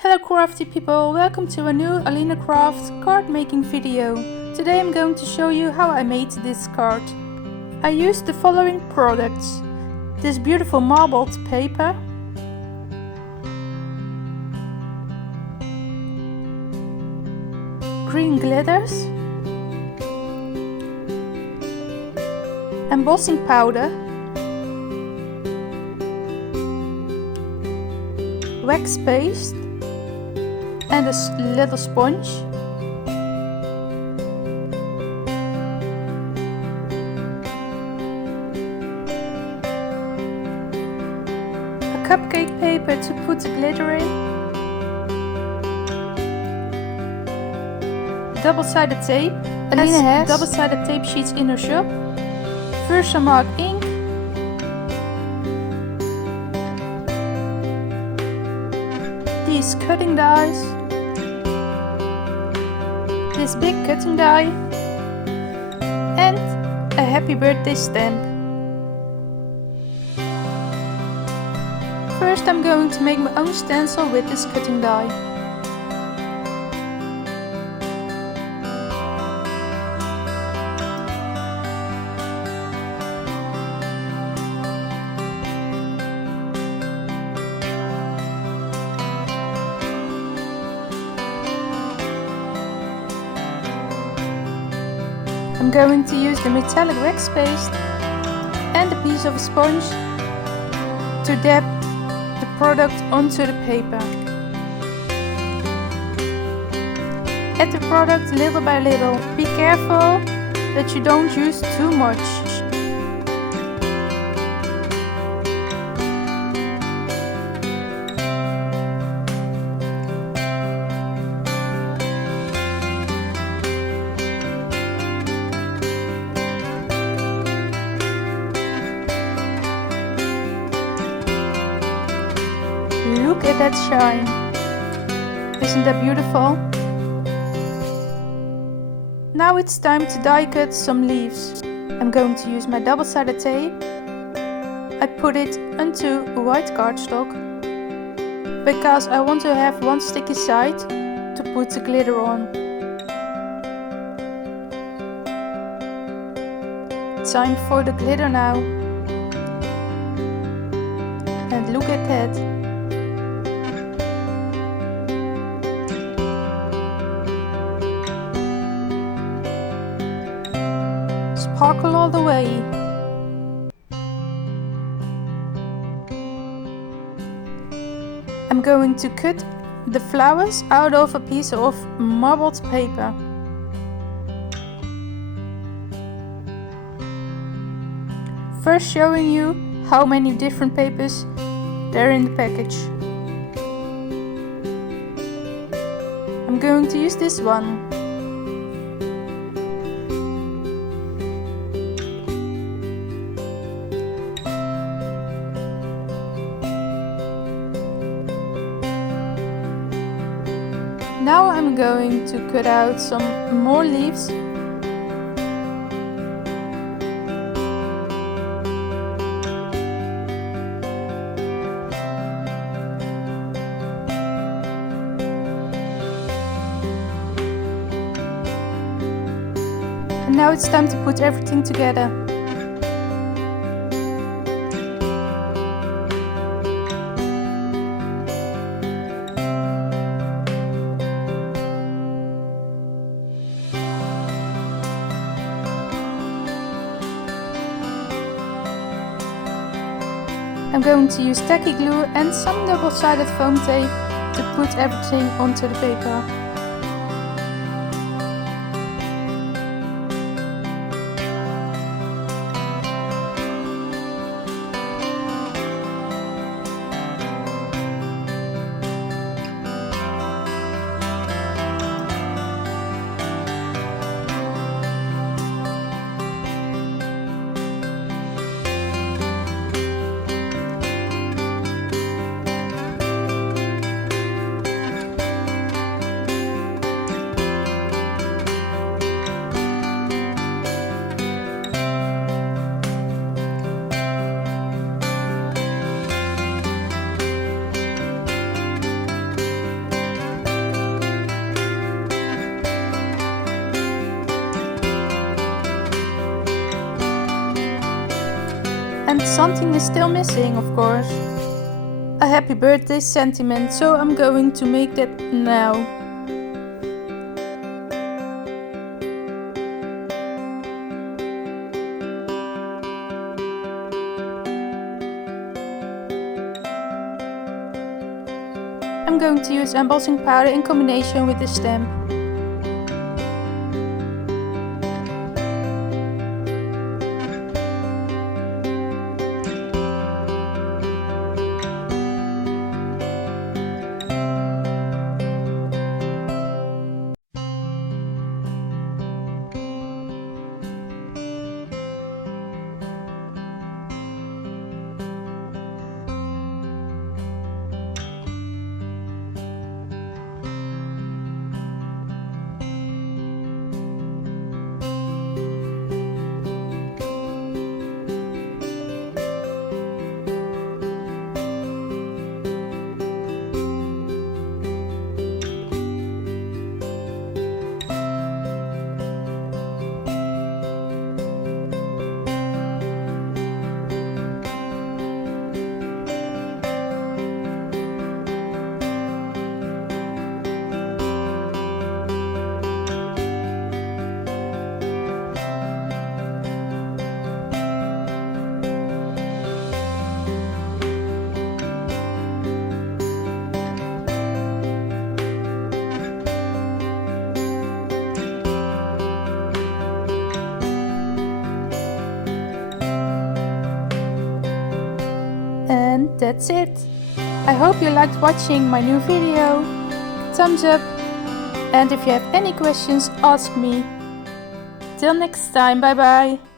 Hello crafty people, welcome to a new AlinaCraft card making video. Today I'm going to show you how I made this card. I used the following products. This beautiful marbled paper, green glitters, embossing powder, wax paste, and a little sponge. A cupcake paper to put the glitter in. Double-sided tape. Alina has double-sided tape sheets in her shop. Versamark ink. These cutting dies. This big cutting die. And a happy birthday stamp. First I'm going to make my own stencil with this cutting die. I'm going to use the metallic wax paste and a piece of a sponge to dab the product onto the paper. Add the product little by little. Be careful that you don't use too much. Look at that shine! Isn't that beautiful? Now it's time to die cut some leaves. I'm going to use my double-sided tape. I put it onto white cardstock because I want to have one sticky side to put the glitter on. Time for the glitter now. And look at that! Sparkle all the way. I'm going to cut the flowers out of a piece of marbled paper. First showing you how many different papers there are in the package. I'm going to use this one. Now I'm going to cut out some more leaves. And now it's time to put everything together. I'm going to use tacky glue and some double-sided foam tape to put everything onto the paper. something is still missing, of course. A happy birthday sentiment, so I'm going to make that now. I'm going to use embossing powder in combination with the stamp. And that's it. I hope you liked watching my new video. Thumbs up. And if you have any questions, ask me. Till next time, bye bye.